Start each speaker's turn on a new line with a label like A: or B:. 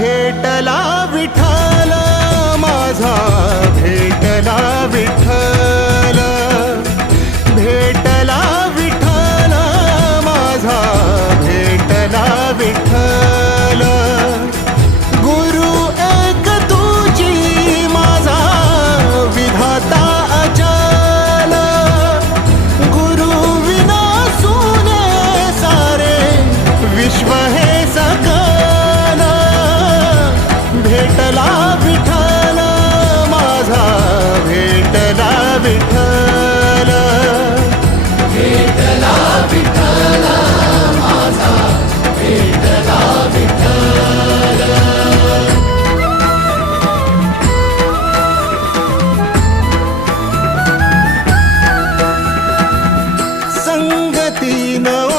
A: भेटला विठाला माझा भेटला विठ्ठल माझा भेटला विठ्ठल
B: भेटला विठ्ठल माझा भेटला विठ्ठल
A: संगती